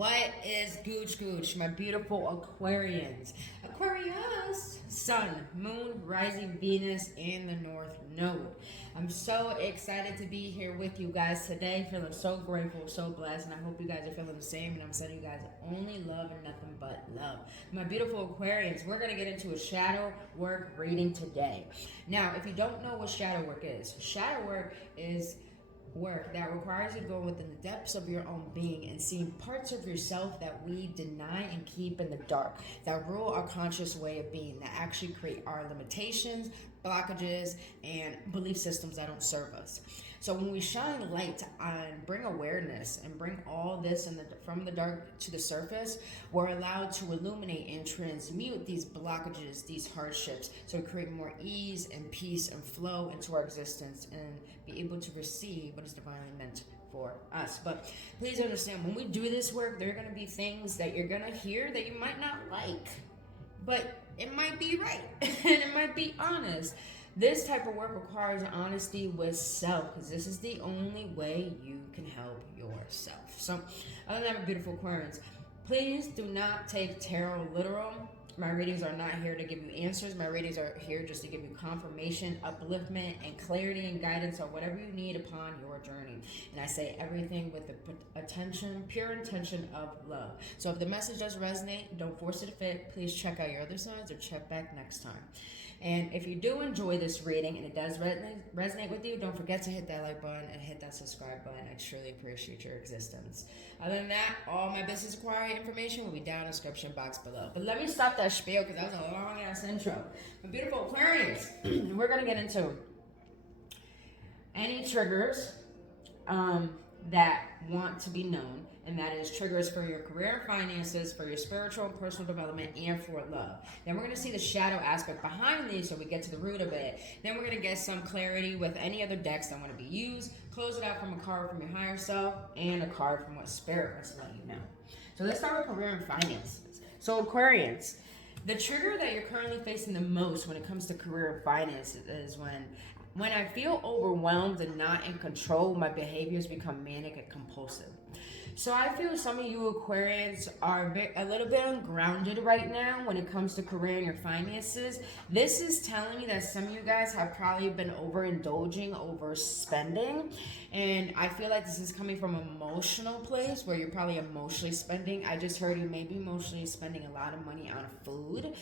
What is gooch, my beautiful Aquarians? Aquarius, Sun, Moon, rising Venus, and the North Node. I'm so excited to be here with you guys today. Feeling so grateful, so blessed, and I hope you guys are feeling the same. And I'm sending you guys only love and nothing but love. My beautiful Aquarians, we're going to get into a shadow work reading today. Now, if you don't know what shadow work is work that requires you to go within the depths of your own being and seeing parts of yourself that we deny and keep in the dark, that rule our conscious way of being, that actually create our limitations, blockages, and belief systems that don't serve us. So when we shine light and bring awareness and bring all this from the dark to the surface, we're allowed to illuminate and transmute these blockages, these hardships, so we create more ease and peace and flow into our existence and be able to receive what is divinely meant for us. But please understand, when we do this work, there are going to be things that you're going to hear that you might not like, but it might be right and it might be honest. This type of work requires honesty with self, because this is the only way you can help yourself. So, other than that, beautiful Aquarians, please do not take tarot literal. My readings are not here to give you answers. My readings are here just to give you confirmation, upliftment, and clarity and guidance on whatever you need upon your journey. And I say everything with the pure intention of love. So if the message does resonate, don't force it to fit. Please check out your other signs or check back next time. And if you do enjoy this reading and it does resonate with you, don't forget to hit that like button and hit that subscribe button. I truly appreciate your existence. Other than that, all my business acquired information will be down in the description box below. But let me stop that spiel because that was a long ass intro. My beautiful Aquarians, we're going to get into any triggers that want to be known, and that is triggers for your career and finances, for your spiritual and personal development, and for love. Then we're going to see the shadow aspect behind these so we get to the root of it. Then we're going to get some clarity with any other decks that want to be used, close it out from a card from your higher self, and a card from what spirit wants to let you know. So let's start with career and finances. So Aquarians, the trigger that you're currently facing the most when it comes to career and finances is when I feel overwhelmed and not in control, my behaviors become manic and compulsive. So I feel some of you Aquarians are a little bit ungrounded right now when it comes to career and your finances. This is telling me that some of you guys have probably been overindulging, overspending. And I feel like this is coming from an emotional place where you're probably emotionally spending. I just heard you may be emotionally spending a lot of money on food.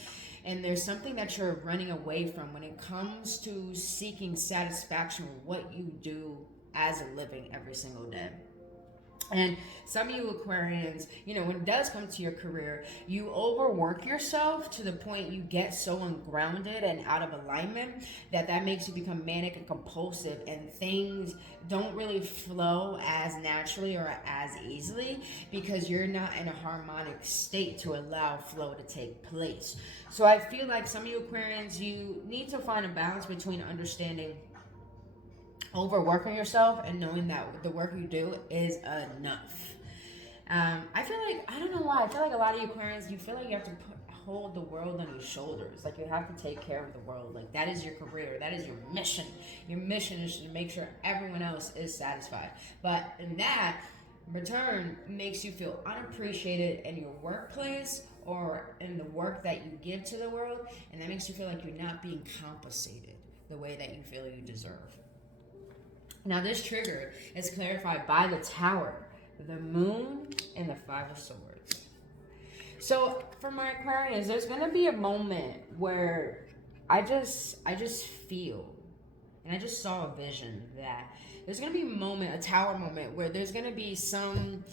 And there's something that you're running away from when it comes to seeking satisfaction with what you do as a living every single day. And some of you Aquarians, when it does come to your career, you overwork yourself to the point you get so ungrounded and out of alignment that makes you become manic and compulsive, and things don't really flow as naturally or as easily because you're not in a harmonic state to allow flow to take place. So I feel like some of you Aquarians, you need to find a balance between understanding overworking yourself and knowing that the work you do is enough. I feel like, I don't know why, I feel like a lot of you Aquarians, you feel like you have to hold the world on your shoulders. Like you have to take care of the world. Like that is your career. That is your mission. Your mission is to make sure everyone else is satisfied. But in that return makes you feel unappreciated in your workplace or in the work that you give to the world. And that makes you feel like you're not being compensated the way that you feel you deserve. Now this trigger is clarified by the Tower, the Moon, and the Five of Swords. So for my Aquarians, there's going to be a moment where I just feel, and I just saw a vision that there's going to be a Tower moment where there's going to be some,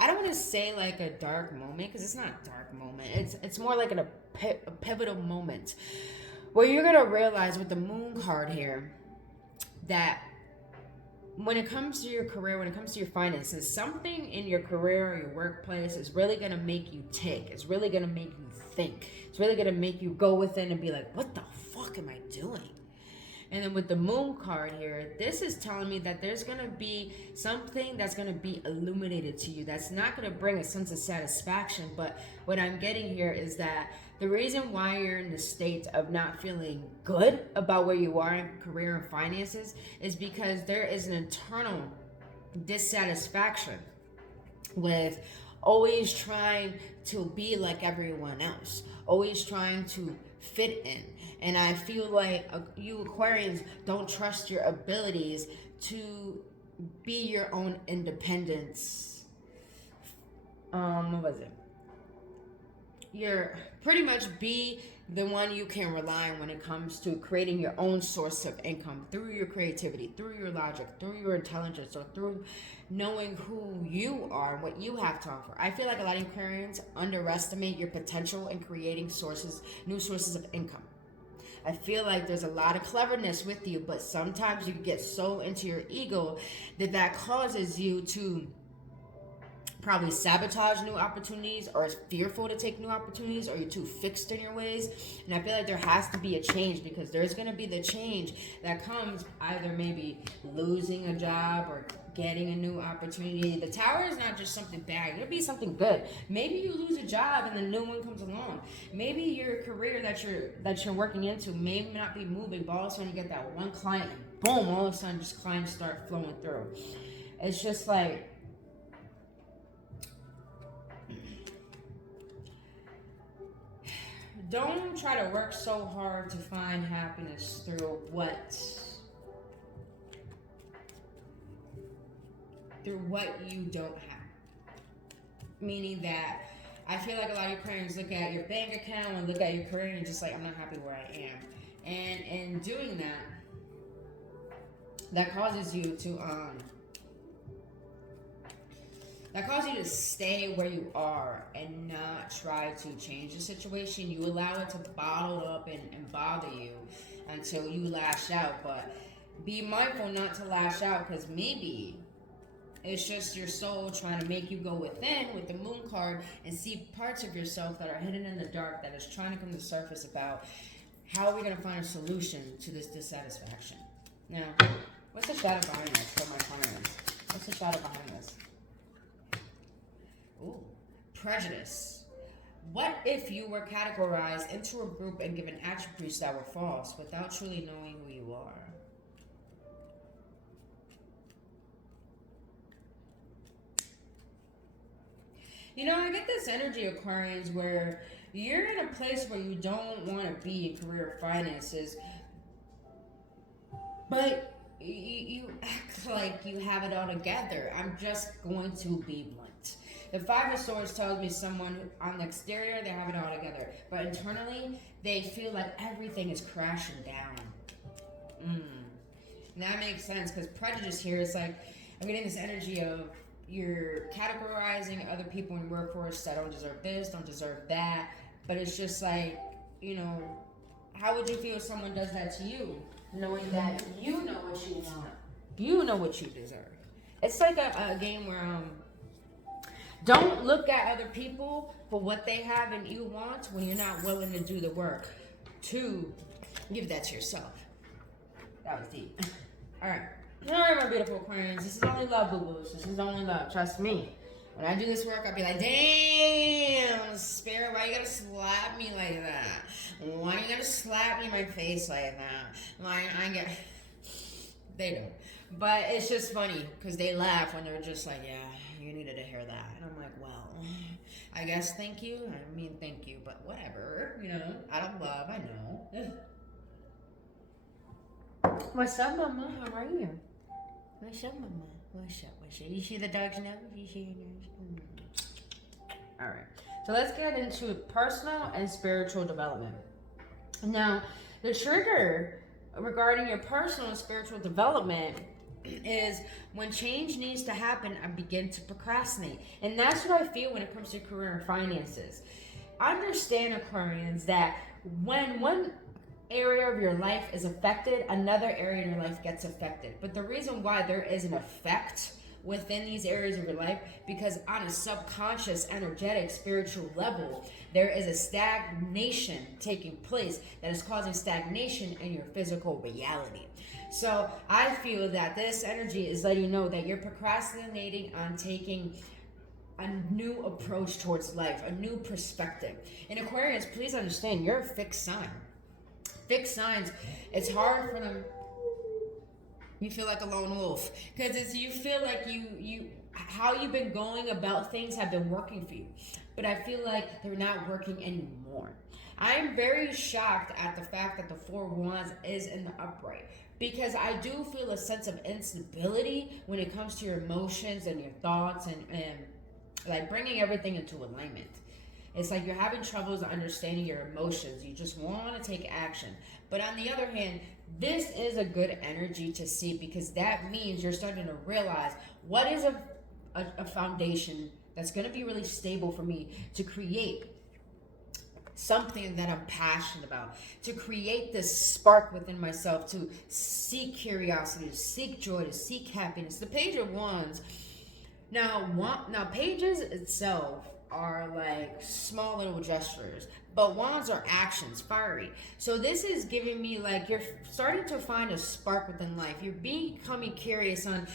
I don't want to say like a dark moment because it's not a dark moment. It's more like a pivotal moment where you're going to realize with the Moon card here that when it comes to your career, when it comes to your finances, something in your career or your workplace is really going to make you tick. It's really going to make you think. It's really going to make you go within and be like, what the fuck am I doing? And then with the Moon card here, this is telling me that there's going to be something that's going to be illuminated to you. That's not going to bring a sense of satisfaction. But what I'm getting here is that the reason why you're in the state of not feeling good about where you are in career and finances is because there is an internal dissatisfaction with always trying to be like everyone else, always trying to fit in. And I feel like you Aquarians don't trust your abilities to be your own independence. What was it? You're pretty much be the one you can rely on when it comes to creating your own source of income through your creativity, through your logic, through your intelligence, or through knowing who you are and what you have to offer. I feel like a lot of Aquarians underestimate your potential in creating new sources of income. I feel like there's a lot of cleverness with you, but sometimes you can get so into your ego that causes you to probably sabotage new opportunities, or is fearful to take new opportunities, or you're too fixed in your ways. And I feel like there has to be a change, because there's going to be the change that comes either maybe losing a job or getting a new opportunity. The Tower is not just something bad. It'll be something good. Maybe you lose a job and the new one comes along. Maybe your career that you're working into may not be moving, but all of a sudden you get that one client and boom, all of a sudden just clients start flowing through. It's just like, don't try to work so hard to find happiness through what you don't have. Meaning that I feel like a lot of Ukrainians look at your bank account and look at your career and just like, I'm not happy where I am. And in doing that causes you to stay where you are and not try to change the situation. You allow it to bottle up and bother you until you lash out. But be mindful not to lash out, because maybe it's just your soul trying to make you go within with the moon card and see parts of yourself that are hidden in the dark that is trying to come to the surface about how are we going to find a solution to this dissatisfaction. Now, what's the shadow behind this for my clients? What's the shadow behind this? Ooh, prejudice. What if you were categorized into a group and given attributes that were false without truly knowing who you are? You know, I get this energy, Aquarians, where you're in a place where you don't want to be in career finances, but you act like you have it all together. I'm just going to be blunt. The Five of Swords tells me someone who, on the exterior, they have it all together, but internally, they feel like everything is crashing down. And that makes sense, because prejudice here is like, I'm getting this energy of you're categorizing other people in the workforce that don't deserve this, don't deserve that, but it's just like, you know, how would you feel if someone does that to you, knowing that you know what you want, you know what you deserve? It's like a game where don't look at other people for what they have and you want when you're not willing to do the work to give that to yourself. That was deep. All right. All right, my beautiful Aquarians. This is only love, boo-boos. This is only love. Trust me. When I do this work, I'll be like, damn, Spirit, why you gotta slap me like that? Why you gotta slap me in my face like that? Why I get... They don't. But it's just funny, because they laugh when they're just like, yeah, you needed to hear that. And I'm like, well, I guess thank you. I mean, thank you, but whatever. You know, out of love, I know. What's up, Mama? How are you? What's up, Mama? What's up? You see the dog's nose? You see your nose? Alright. So let's get into personal and spiritual development. Now, the trigger regarding your personal and spiritual development is when change needs to happen, I begin to procrastinate. And that's what I feel when it comes to career and finances. Understand, Aquarians, that when one area of your life is affected, another area in your life gets affected. But the reason why there is an effect within these areas of your life, because on a subconscious, energetic, spiritual level, there is a stagnation taking place that is causing stagnation in your physical reality. So I feel that this energy is letting you know that you're procrastinating on taking a new approach towards life, a new perspective. And Aquarius, please understand, you're a fixed sign. Fixed signs, it's hard for them. You feel like a lone wolf, because you feel like you how you've been going about things have been working for you, but I feel like they're not working anymore. I'm very shocked at the fact that the Four of Wands is in the upright, because I do feel a sense of instability when it comes to your emotions and your thoughts, and like bringing everything into alignment. It's like you're having troubles understanding your emotions. You just want to take action. But on the other hand, this is a good energy to see, because that means you're starting to realize what is a foundation that's going to be really stable for me to create something that I'm passionate about, to create this spark within myself, to seek curiosity, to seek joy, to seek happiness. The Page of Wands. Now pages itself are like small little gestures, but wands are actions, fiery. So this is giving me like you're starting to find a spark within life. You're becoming curious on,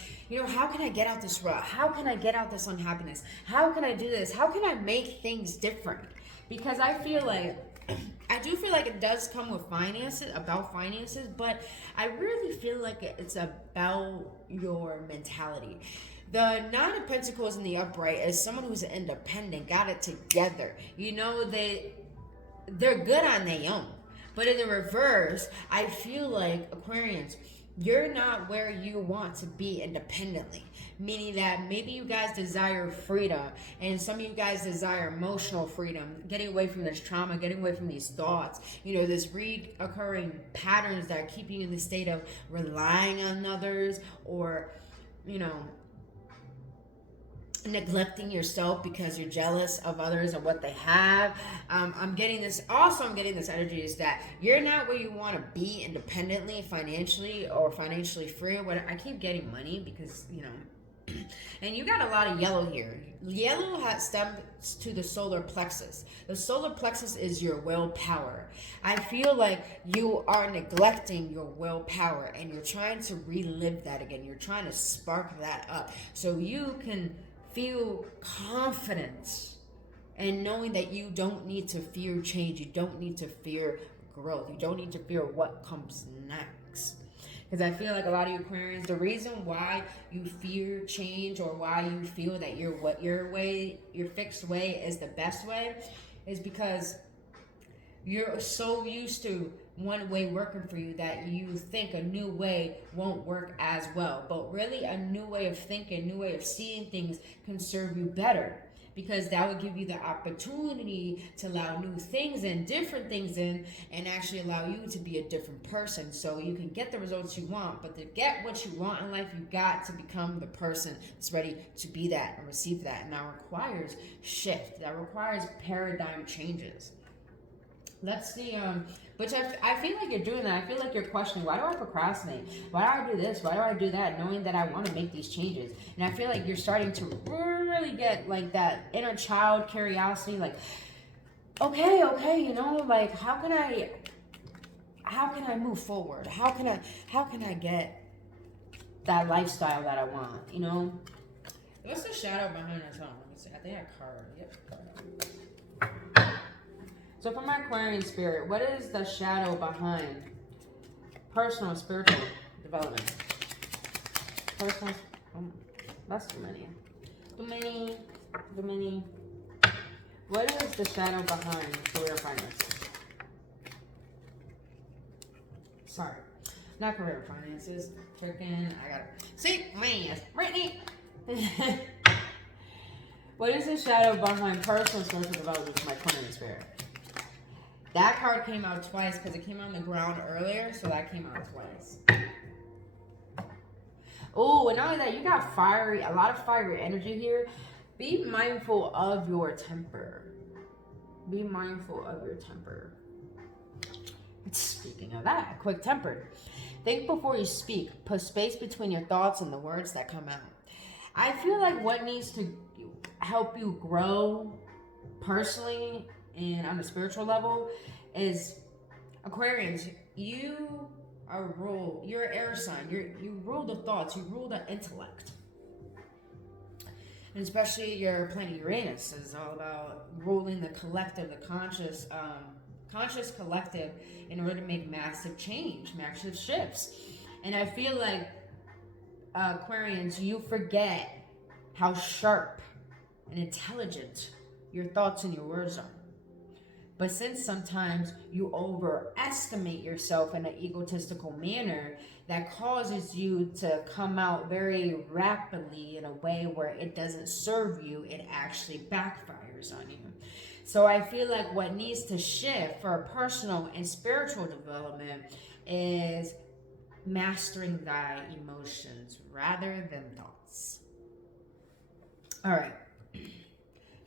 how can I get out this rut? How can I get out this unhappiness? How can I do this? How can I make things different? Because I do feel like it does come with finances, but I really feel like it's about your mentality. The Nine of Pentacles in the upright is someone who's independent, got it together. They're good on their own. But in the reverse, I feel like, Aquarians, you're not where you want to be independently. Meaning that maybe you guys desire freedom, and some of you guys desire emotional freedom, getting away from this trauma, getting away from these thoughts, this reoccurring patterns that keep you in the state of relying on others, or, neglecting yourself because you're jealous of others and what they have. I'm getting this energy is that you're not where you want to be independently, financially, or financially free. I keep getting money because, and you got a lot of yellow here. Yellow stems to the solar plexus. The solar plexus is your willpower. I feel like you are neglecting your willpower, and you're trying to relive that again. You're trying to spark that up so you can feel confident and knowing that you don't need to fear change. You don't need to fear growth. You don't need to fear what comes next. Because I feel like a lot of you Aquarians, the reason why you fear change, or why you feel that your fixed way is the best way, is because you're so used to one way working for you that you think a new way won't work as well. But really, a new way of thinking, new way of seeing things can serve you better, because that will give you the opportunity to allow new things in, different things in, and actually allow you to be a different person, so you can get the results you want. But to get what you want in life, you got to become the person that's ready to be that and receive that. And that requires shift. That requires paradigm changes. Let's see, which I feel like you're doing that. I feel like you're questioning, why do I procrastinate? Why do I do this? Why do I do that? Knowing that I want to make these changes. And I feel like you're starting to really get like that inner child curiosity, like, okay, like how can I move forward? How can I get that lifestyle that I want, What's the shadow behind this home? Let me see. I think I card. Yep, card. So for my Aquarian spirit, what is the shadow behind personal and spiritual development? Personal, that's too many. What is the shadow behind career finances? Sorry, not career finances. Freaking, I got it. See, man, Brittany. What is the shadow behind personal and spiritual development for my Aquarian spirit? That card came out twice because it came on the ground earlier, so that came out twice. Oh, and not only that, you got a lot of fiery energy here. Be mindful of your temper. Be mindful of your temper. Speaking of that, quick-tempered. Think before you speak. Put space between your thoughts and the words that come out. I feel like what needs to help you grow personally and on a spiritual level is, Aquarians, you're air sign. You rule the thoughts, you rule the intellect. And especially your planet Uranus is all about ruling the collective, the conscious collective, in order to make massive change, massive shifts. And I feel like Aquarians, you forget how sharp and intelligent your thoughts and your words are. But since sometimes you overestimate yourself in an egotistical manner, that causes you to come out very rapidly in a way where it doesn't serve you, it actually backfires on you. So I feel like what needs to shift for personal and spiritual development is mastering thy emotions rather than thoughts. All right.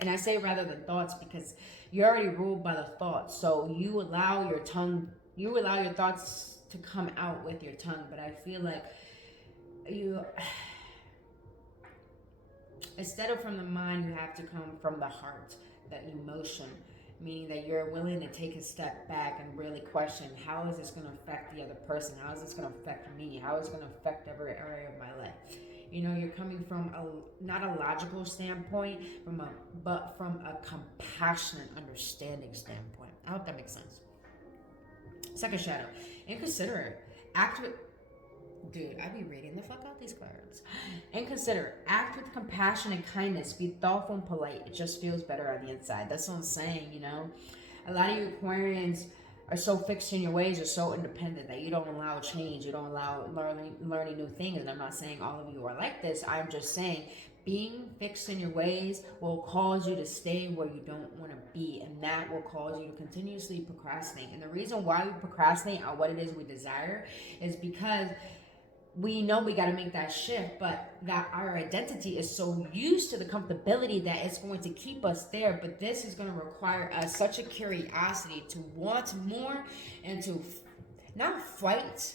And I say rather than thoughts because you're already ruled by the thoughts. So you allow your thoughts to come out with your tongue. But I feel like instead of from the mind, you have to come from the heart, that emotion. Meaning that you're willing to take a step back and really question, how is this going to affect the other person? How is this going to affect me? How is it going to affect every area of my life? You're coming from not a logical standpoint, but from a compassionate, understanding standpoint. I hope that makes sense. Second shadow, inconsiderate. Dude, I be reading the fuck out these cards. Inconsiderate. Act with compassion and kindness. Be thoughtful and polite. It just feels better on the inside. That's what I'm saying, A lot of you Aquarians are so fixed in your ways, are so independent that you don't allow change. You don't allow learning new things. And I'm not saying all of you are like this. I'm just saying being fixed in your ways will cause you to stay where you don't want to be. And that will cause you to continuously procrastinate. And the reason why we procrastinate on what it is we desire is because we know we got to make that shift, but that our identity is so used to the comfortability that it's going to keep us there. But this is going to require us such a curiosity to want more and to not fight,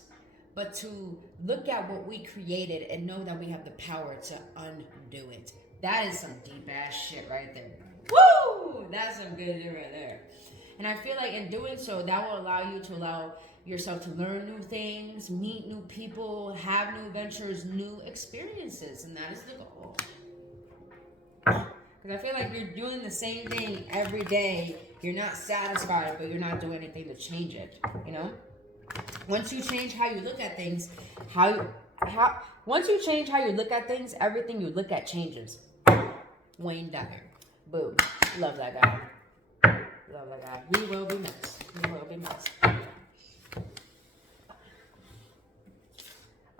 but to look at what we created and know that we have the power to undo it. That is some deep ass shit right there. Woo! That's some good shit right there. And I feel like in doing so, that will allow you to allow yourself to learn new things, meet new people, have new ventures, new experiences, and that is the goal. Because I feel like you're doing the same thing every day. You're not satisfied, but you're not doing anything to change it. Once you change how you look at things, once you change how you look at things, everything you look at changes. Wayne Dyer. Boom. Love that guy. Love that guy. He will be missed. He will be missed.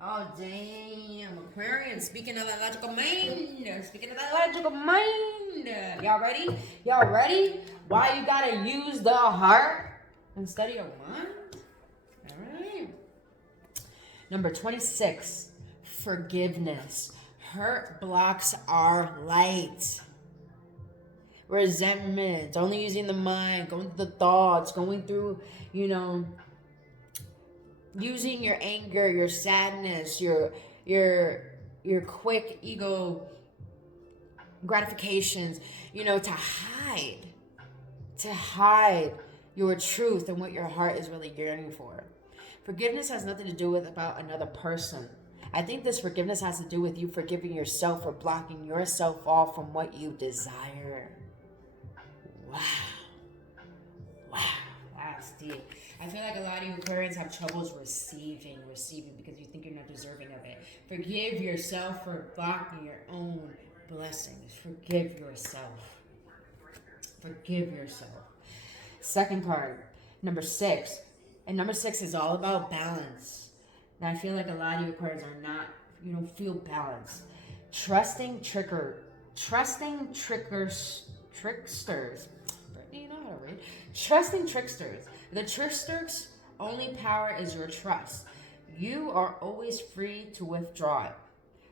Oh, damn. Aquarius. Speaking of that logical mind. Y'all ready? Why you gotta use the heart instead of your mind? All right. Number 26. Forgiveness. Hurt blocks our light. Resentment. Only using the mind. Going through the thoughts. Going through, using your anger, your sadness, your quick ego gratifications, to hide your truth and what your heart is really yearning for. Forgiveness has nothing to do with about another person. I think this forgiveness has to do with you forgiving yourself for blocking yourself off from what you desire. Wow, that's deep. I feel like a lot of you Aquarians have troubles receiving because you think you're not deserving of it. Forgive yourself for blocking your own blessings. Forgive yourself. Second card, number 6. And number 6 is all about balance. And I feel like a lot of you Aquarians are not, feel balanced. Trusting tricksters. You know how to read. Trusting tricksters. The trickster's only power is your trust. You are always free to withdraw it.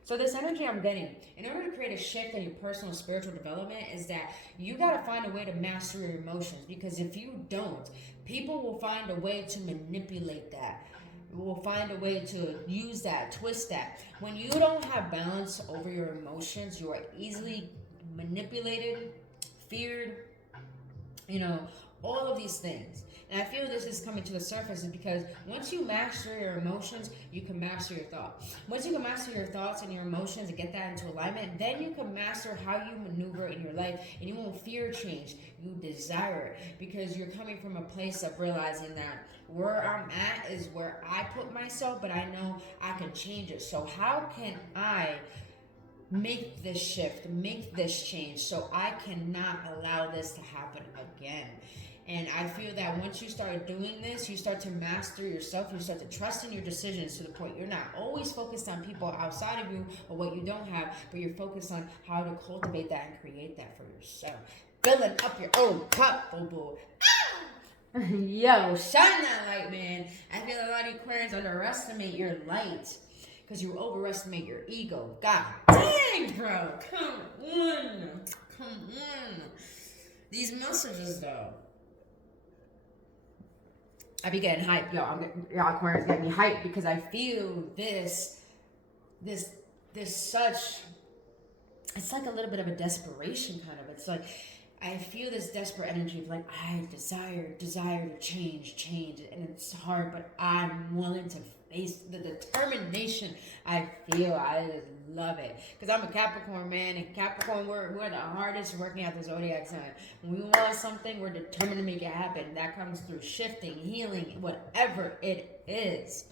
So this energy I'm getting, in order to create a shift in your personal spiritual development, is that you got to find a way to master your emotions. Because if you don't, people will find a way to manipulate that. Will find a way to use that, twist that. When you don't have balance over your emotions, you are easily manipulated, feared, all of these things. And I feel this is coming to the surface is because once you master your emotions, you can master your thoughts. Once you can master your thoughts and your emotions and get that into alignment, then you can master how you maneuver in your life, and you won't fear change. You desire it because you're coming from a place of realizing that where I'm at is where I put myself, but I know I can change it. So how can I make this shift, make this change, so I cannot allow this to happen again. And I feel that once you start doing this, you start to master yourself. You start to trust in your decisions to the point you're not always focused on people outside of you or what you don't have, but you're focused on how to cultivate that and create that for yourself. Filling up your own cup, boo-boo. Ah! Yo, shine that light, man. I feel a lot of Aquarians underestimate your light because you overestimate your ego. God dang, bro. Come on. Come on. These messages, though. I be getting hyped, y'all Aquarius getting me hyped because I feel this such, it's like a little bit of a desperation kind of. It's like, I feel this desperate energy of like, I desire to change, and it's hard, but I'm willing to face the determination I feel. I just love it. Because I'm a Capricorn, man, and Capricorn, we're the hardest working out the zodiac sign. When we want something, we're determined to make it happen. That comes through shifting, healing, whatever it is.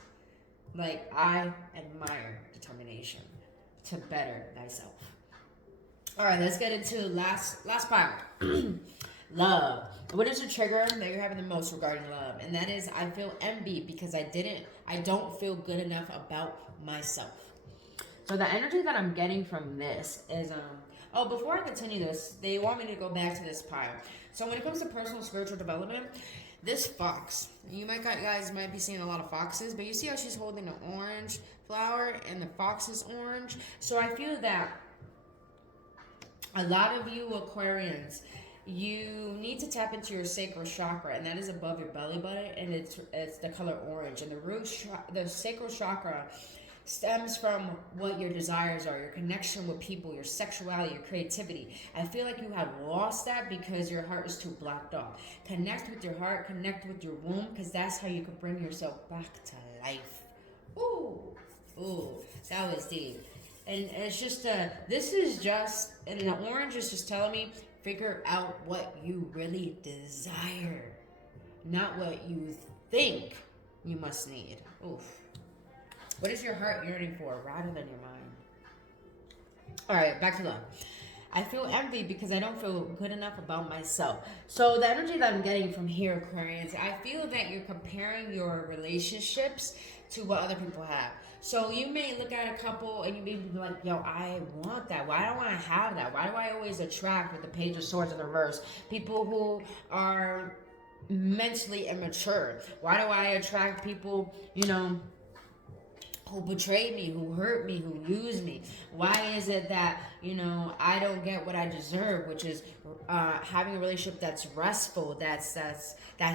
Like, I admire determination to better thyself. All right, let's get into last part. Love. What is the trigger that you're having the most regarding love? And that is, I feel envy because I don't feel good enough about myself. So the energy that I'm getting from this is, before I continue this, they want me to go back to this pile. So when it comes to personal spiritual development, this fox, guys might be seeing a lot of foxes, but you see how she's holding an orange flower and the fox is orange? So I feel that a lot of you Aquarians, you need to tap into your sacral chakra, and that is above your belly button, and it's the color orange. And the sacral chakra stems from what your desires are, your connection with people, your sexuality, your creativity. I feel like you have lost that because your heart is too blocked off. Connect with your heart, connect with your womb, because that's how you can bring yourself back to life. Ooh, that was deep. And it's just, and the orange is just telling me, figure out what you really desire, not what you think you must need. Oof. What is your heart yearning for rather than your mind? All right, back to love. I feel envy because I don't feel good enough about myself. So the energy that I'm getting from here, Aquarians, I feel that you're comparing your relationships to what other people have. So you may look at a couple and you may be like, yo, I want that. Why don't I have that? Why do I always attract, with the Page of Swords in reverse, people who are mentally immature? Why do I attract people, who betrayed me, who hurt me, who used me? Why is it that, I don't get what I deserve, which is having a relationship that's restful, that's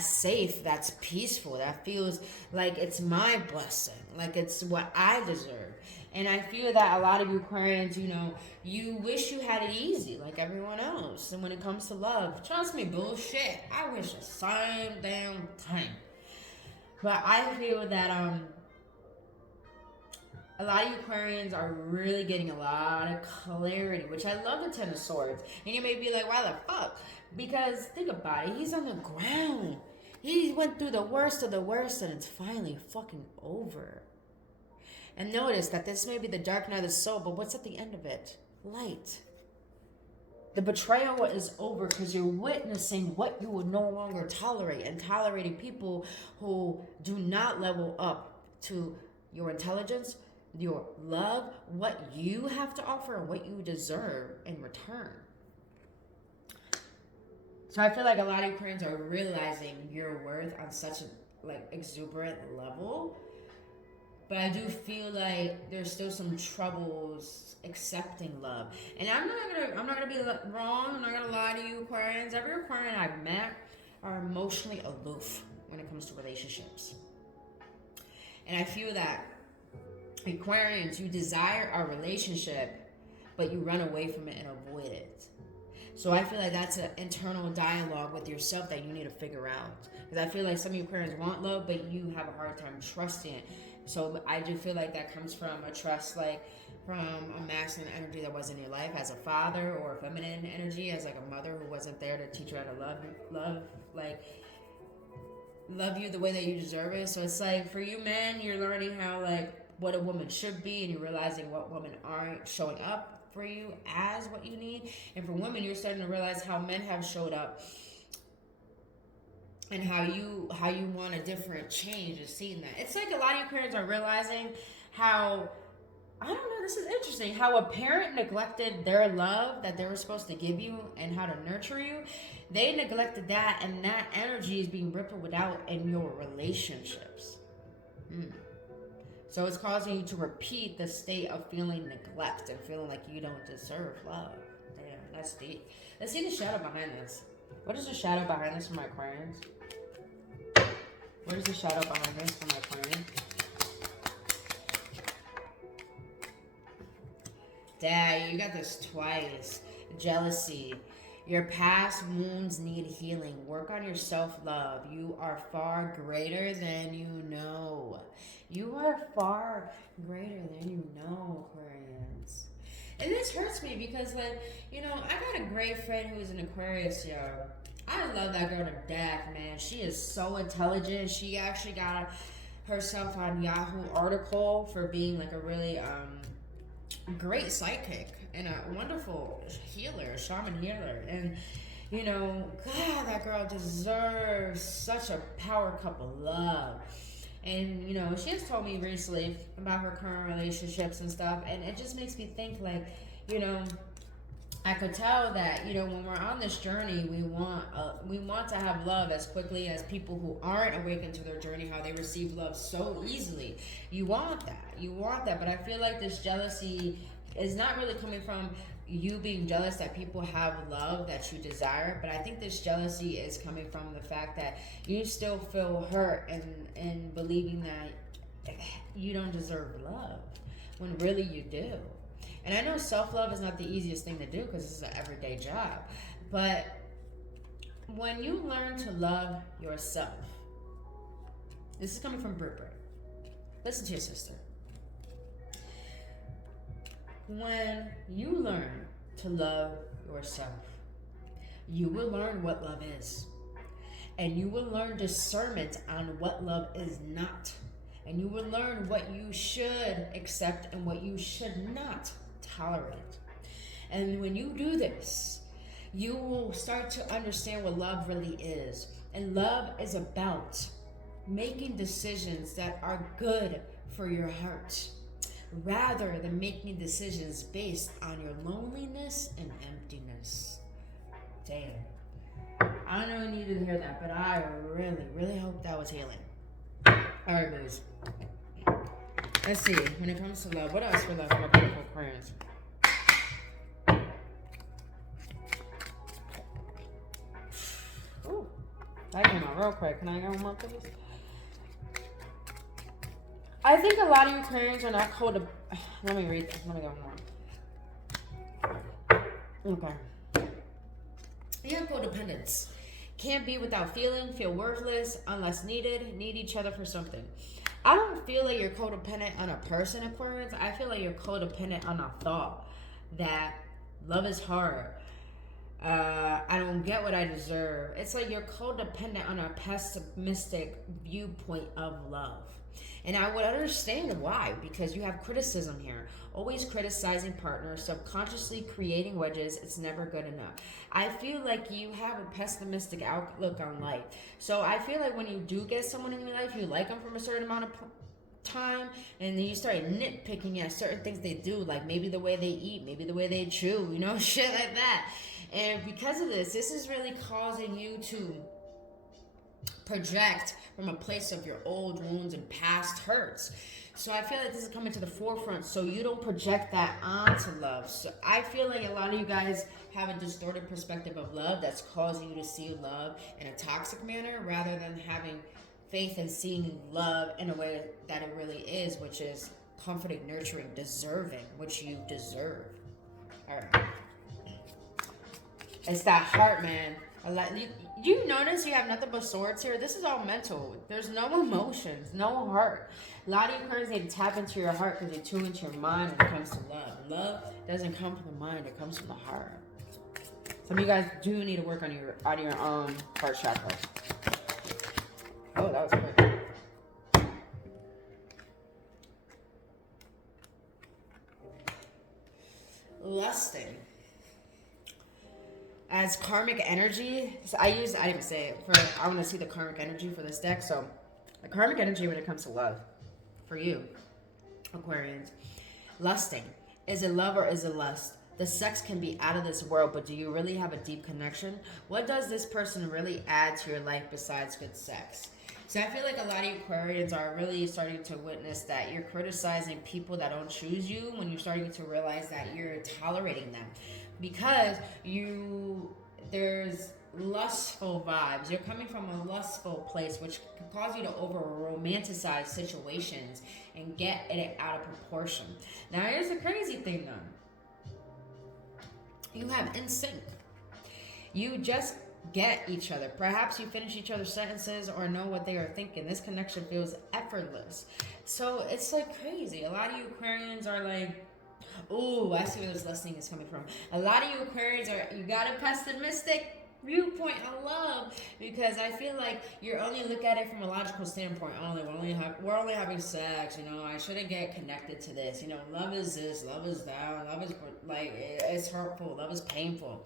safe, that's peaceful, that feels like it's my blessing, like it's what I deserve. And I feel that a lot of you Aquarians, you wish you had it easy like everyone else. And when it comes to love, trust me, bullshit, I wish the same damn thing. But I feel that a lot of you Aquarians are really getting a lot of clarity, which I love the Ten of Swords. And you may be like, why the fuck? Because think about it, he's on the ground. He went through the worst of the worst and it's finally fucking over. And notice that this may be the dark night of the soul, but what's at the end of it? Light. The betrayal is over because you're witnessing what you would no longer tolerate, and tolerating people who do not level up to your intelligence, your love, what you have to offer, and what you deserve in return. So I feel like a lot of Ukrainians are realizing your worth on such a exuberant level. But I do feel like there's still some troubles accepting love. And I'm not gonna be wrong. I'm not gonna lie to you, Aquarians. Every Aquarian I've met are emotionally aloof when it comes to relationships. And I feel that Aquarians, you desire a relationship, but you run away from it and avoid it. So I feel like that's an internal dialogue with yourself that you need to figure out. Because I feel like some of you Aquarians want love, but you have a hard time trusting it. So I do feel like that comes from a trust, from a masculine energy that was in your life as a father, or a feminine energy as a mother who wasn't there to teach you how to love you the way that you deserve it. So it's for you men, you're learning how what a woman should be, and you're realizing what women aren't showing up for you as what you need. And for women, you're starting to realize how men have showed up and how you want a different change and seeing that. It's like a lot of you parents are realizing how, I don't know, this is interesting, how a parent neglected their love that they were supposed to give you and how to nurture you. They neglected that, and that energy is being rippled out in your relationships. So it's causing you to repeat the state of feeling neglect and feeling like you don't deserve love. Damn, that's deep. Let's see the shadow behind this. What is the shadow behind this for my Aquarians? What is the shadow behind this for my Aquarians? Dad, you got this twice. Jealousy. Your past wounds need healing. Work on your self-love. You are far greater than you know. You are far greater than you know, Aquarians. And this hurts me because, like, you know, I got a great friend who's an Aquarius, yo. I love that girl to death, man. She is so intelligent. She actually got herself on Yahoo article for being, like, a really, great psychic and a wonderful healer, shaman healer. And, you know, God, that girl deserves such a power cup of love. And, you know, she has told me recently about her current relationships and stuff, and it just makes me think, like, you know, I could tell that, you know, when we're on this journey, we want to have love as quickly as people who aren't awakened to their journey, how they receive love so easily. You want that, but I feel like this jealousy is not really coming from you being jealous that people have love that you desire, but I think this jealousy is coming from the fact that you still feel hurt and believing that you don't deserve love when really you do. And I know self-love is not the easiest thing to do because this is an everyday job, but when you learn to love yourself, this is coming from Brit. Listen to your sister. When you learn to love yourself, you will learn what love is. And you will learn discernment on what love is not. And you will learn what you should accept and what you should not tolerate. And when you do this, you will start to understand what love really is. And love is about making decisions that are good for your heart, rather than making decisions based on your loneliness and emptiness. Damn. I don't know who needed to hear that, but I really, really hope that was healing. Alright, boys. Let's see. When it comes to love, what else for love for my beautiful friends? Ooh. That came out real quick. Can I get one more, please? I think a lot of Ukrainians are not codependent. Let me read this. Let me go more. Okay. You have codependence. Can't be without feeling, feel worthless unless needed, need each other for something. I don't feel like you're codependent on a person, Aquarius. I feel like you're codependent on a thought that love is hard. I don't get what I deserve. It's like you're codependent on a pessimistic viewpoint of love. And I would understand why, because you have criticism here. Always criticizing partners, subconsciously creating wedges. It's never good enough. I feel like you have a pessimistic outlook on life. So I feel like when you do get someone in your life, you like them from a certain amount of time, and then you start nitpicking at certain things they do, like maybe the way they eat, maybe the way they chew, you know, shit like that. And because of this is really causing you to project from a place of your old wounds and past hurts. So I feel like this is coming to the forefront so you don't project that onto love. So I feel like a lot of you guys have a distorted perspective of love that's causing you to see love in a toxic manner rather than having faith and seeing love in a way that it really is, which is comforting, nurturing, deserving, which you deserve. All right. It's that heart, man. You notice you have nothing but swords here? This is all mental. There's no emotions, no heart. A lot of you Aquarians need to tap into your heart because you tune into your mind when it comes to love. Love doesn't come from the mind, it comes from the heart. Some of you guys do need to work on your heart chakra. Oh, that was quick. Love. as karmic energy. So I didn't even say it. I want to see the karmic energy for this deck. So the karmic energy when it comes to love for you, Aquarians. Lusting. Is it love or is it lust? The sex can be out of this world, but do you really have a deep connection? What does this person really add to your life besides good sex? So I feel like a lot of Aquarians are really starting to witness that you're criticizing people that don't choose you when you're starting to realize that you're tolerating them. Because there's lustful vibes. You're coming from a lustful place, which can cause you to over romanticize situations and get it out of proportion. Now here's the crazy thing though. You have in sync. You just get each other. Perhaps you finish each other's sentences or know what they are thinking. This connection feels effortless. So it's like crazy. A lot of you Aquarians are like, oh, I see where this listening is coming from. A lot of you Aquarians you got a pessimistic viewpoint on love, because I feel like you're only look at it from a logical standpoint only. We're only having sex, I shouldn't get connected to this. Love is this, love is that, love is like it's hurtful, love is painful.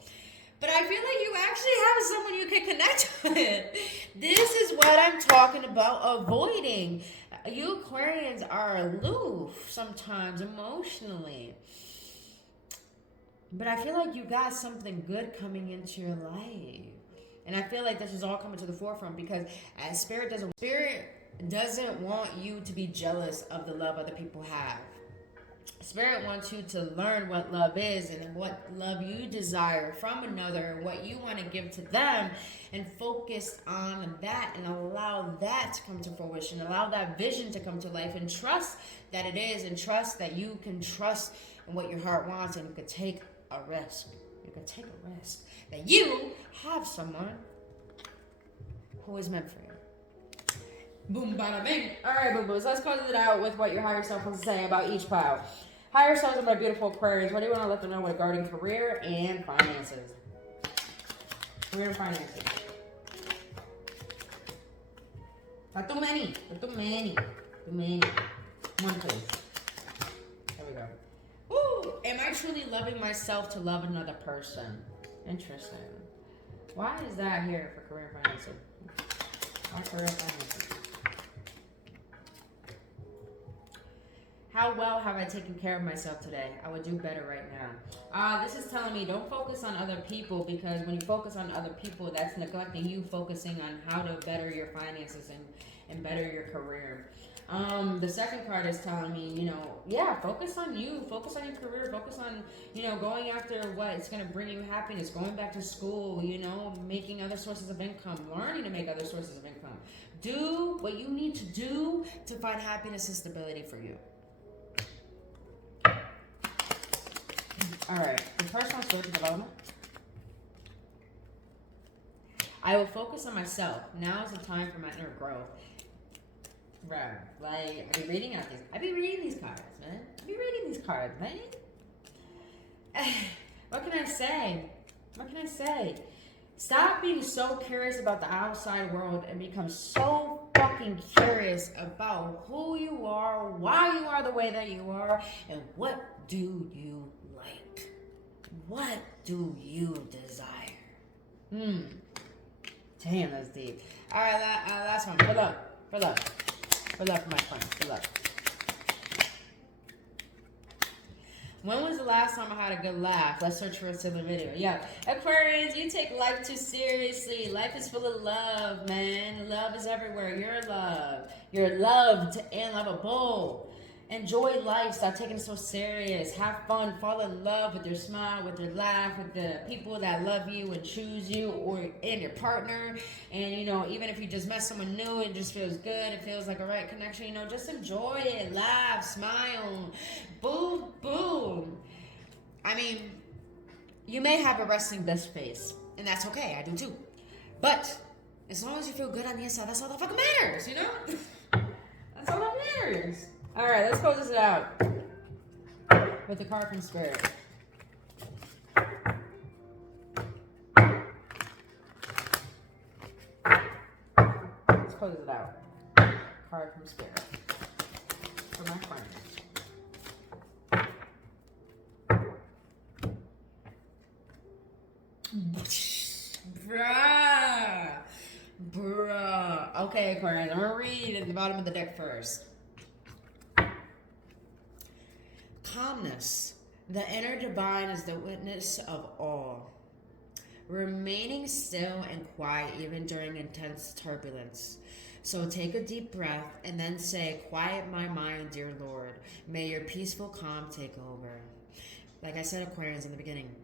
But I feel like you actually have someone you can connect with. This is what I'm talking about avoiding. You Aquarians are aloof sometimes emotionally. But I feel like you got something good coming into your life. And I feel like this is all coming to the forefront because as Spirit doesn't want you to be jealous of the love other people have. Spirit wants you to learn what love is and what love you desire from another and what you want to give to them, and focus on that and allow that to come to fruition. Allow that vision to come to life and trust that it is, and trust that you can trust in what your heart wants, and you can take a risk. You can take a risk that you have someone who is meant for you. Boom, bada, bing. All right, boo-boos. Let's close it out with what your higher self wants to say about each pile. Higher selves are my beautiful Aquarians. What do you want to let them know regarding career and finances? Career and finances. Not too many. Not too many. Too many. One, please. There we go. Woo! Am I truly loving myself to love another person? Interesting. Why is that here for career and finances? Why career and finances? How well have I taken care of myself today? I would do better right now. This is telling me don't focus on other people, because when you focus on other people, that's neglecting you focusing on how to better your finances and better your career. The second card is telling me, focus on you, focus on your career, focus on, going after what's going to bring you happiness, going back to school, making other sources of income, learning to make other sources of income. Do what you need to do to find happiness and stability for you. All right, the personal spiritual development. I will focus on myself. Now is the time for my inner growth. Bro, like, I be reading these cards, man. What can I say? Stop being so curious about the outside world and become so fucking curious about who you are, why you are the way that you are, and what do you like? What do you desire? Damn, that's deep. All right, last one. Good luck for my friends. Good luck. When was the last time I had a good laugh? Let's search for a similar video. Yeah, Aquarians, you take life too seriously. Life is full of love, man. Love is everywhere. You're loved. You're loved and lovable. Enjoy life. Stop taking it so serious. Have fun. Fall in love with your smile, with your laugh, with the people that love you and choose you, and your partner. And even if you just met someone new, it just feels good. It feels like a right connection. Just enjoy it. Laugh, smile. Boom, boom. I mean, you may have a resting bitch face, and that's okay. I do too. But as long as you feel good on the inside, that's all that fucking matters. That's all that matters. All right, let's close this out with the card from Spirit. Let's close it out. Card from Spirit for my friends. Okay, Aquarius, I'm going to read at the bottom of the deck first. Calmness. The inner divine is the witness of all. Remaining still and quiet even during intense turbulence. So take a deep breath and then say, quiet my mind, dear Lord. May your peaceful calm take over. Like I said, Aquarius, in the beginning,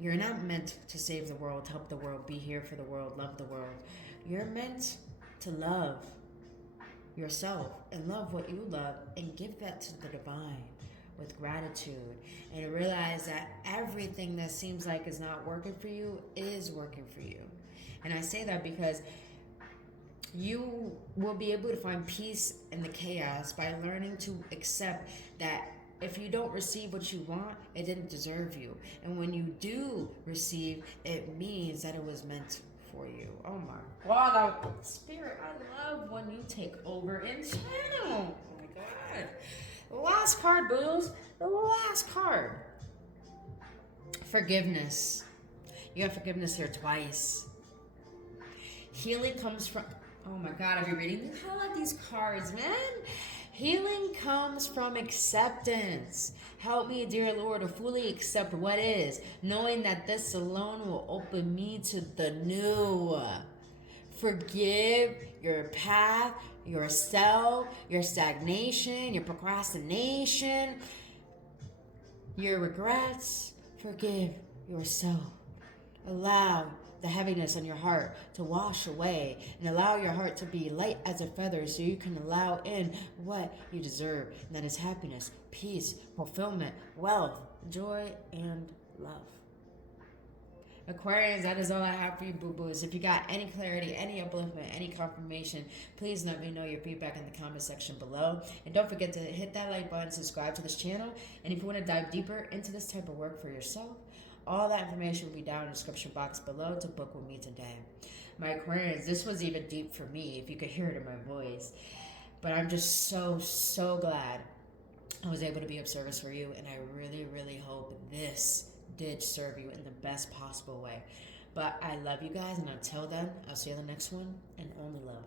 you're not meant to save the world, help the world, be here for the world, love the world. You're meant to love yourself and love what you love and give that to the divine with gratitude, and realize that everything that seems like is not working for you is working for you. And I say that because you will be able to find peace in the chaos by learning to accept that if you don't receive what you want, it didn't deserve you. And when you do receive, it means that it was meant for you. Oh my God, Spirit, I love when you take over and channel. Oh my God. Last card, booze. The last card. Forgiveness. You have forgiveness here twice. Healing comes from... Oh my God, I've been reading the hell out of these cards, man. Healing comes from acceptance. Help me, dear Lord, to fully accept what is, knowing that this alone will open me to the new. Forgive your path, yourself, your stagnation, your procrastination, your regrets. Forgive yourself. Allow the heaviness on your heart to wash away, and allow your heart to be light as a feather so you can allow in what you deserve, and that is happiness, peace, fulfillment, wealth, joy, and love. Aquarians, that is all I have for you, boo-boos. If you got any clarity, any upliftment, any confirmation, please let me know your feedback in the comment section below. And don't forget to hit that like button, subscribe to this channel. And if you want to dive deeper into this type of work for yourself, all that information will be down in the description box below to book with me today. My Aquarians, this was even deep for me, if you could hear it in my voice. But I'm just so glad I was able to be of service for you. And I really hope this did serve you in the best possible way. But I love you guys, and until then, I'll see you in the next one, and only love.